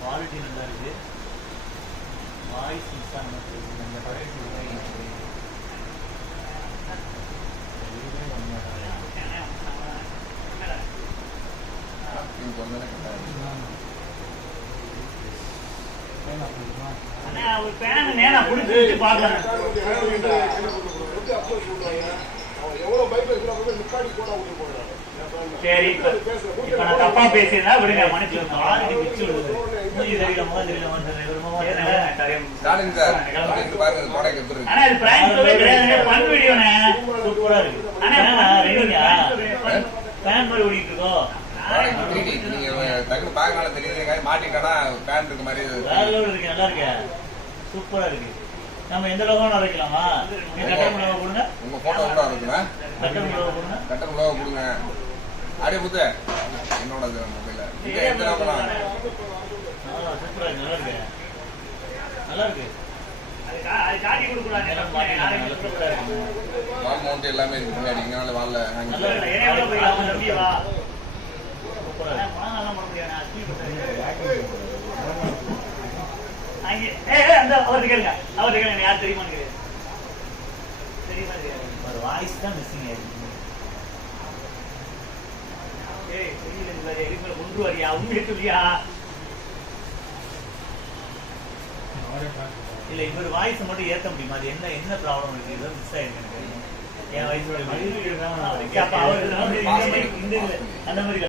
Quality நல்லா இருக்குது voice miss ஆன இந்த பழைய Gracias. ஒரு பேன் நேரா புடிச்சு வச்சு பார்க்கலாம். சரி, இப்ப- நான் தப்பா விடுங்க, பாருங்க. சூப்பரா இருக்கு. மாதிரி ஓடிட்டு இருக்கோம். கோடைக்கு 3D தெரியுது மாட்டிட்டா பேன் இருக்க மாதிரி இருக்கு நல்லா இருக்கு சூப்பரா இருக்கு நம்ம எந்த லோகம் வைக்கலாமா நீங்க கட்டம் கொடுங்க உங்க போட்டோ கூட இருக்குண்ணா கட்டம் கொடுங்க கட்டம் லோகோ கொடுங்க அப்படியே புத்த என்னோட மொபைல எந்த நம்பலாம் சூப்பரா இருக்கு நல்லா இருக்கு நல்லா இருக்கு வால் மவுண்ட் எல்லாமே இருக்கு முன்னாடி வால்ல அவர்கிட்ட கேளுங்க அவர்கிட்ட கேளுங்க யார் தெரியுமான்னு தெரியுமா ஒரு வாய்ஸ் தான் மிஸ்ஸிங் ஆயிருக்கு ஏய் தெரியல எதுக்குள்ள கொண்டு வரியா உண்மையை சொல்லியா இல்ல இவர் வாய்ஸ் மட்டும் ஏத்த முடியுமா அது என்ன என்ன ப்ராப்ளம் இருக்கு ஏதோ மிஸ் ஆயிருக்கு என் வயசோட அந்த மாதிரி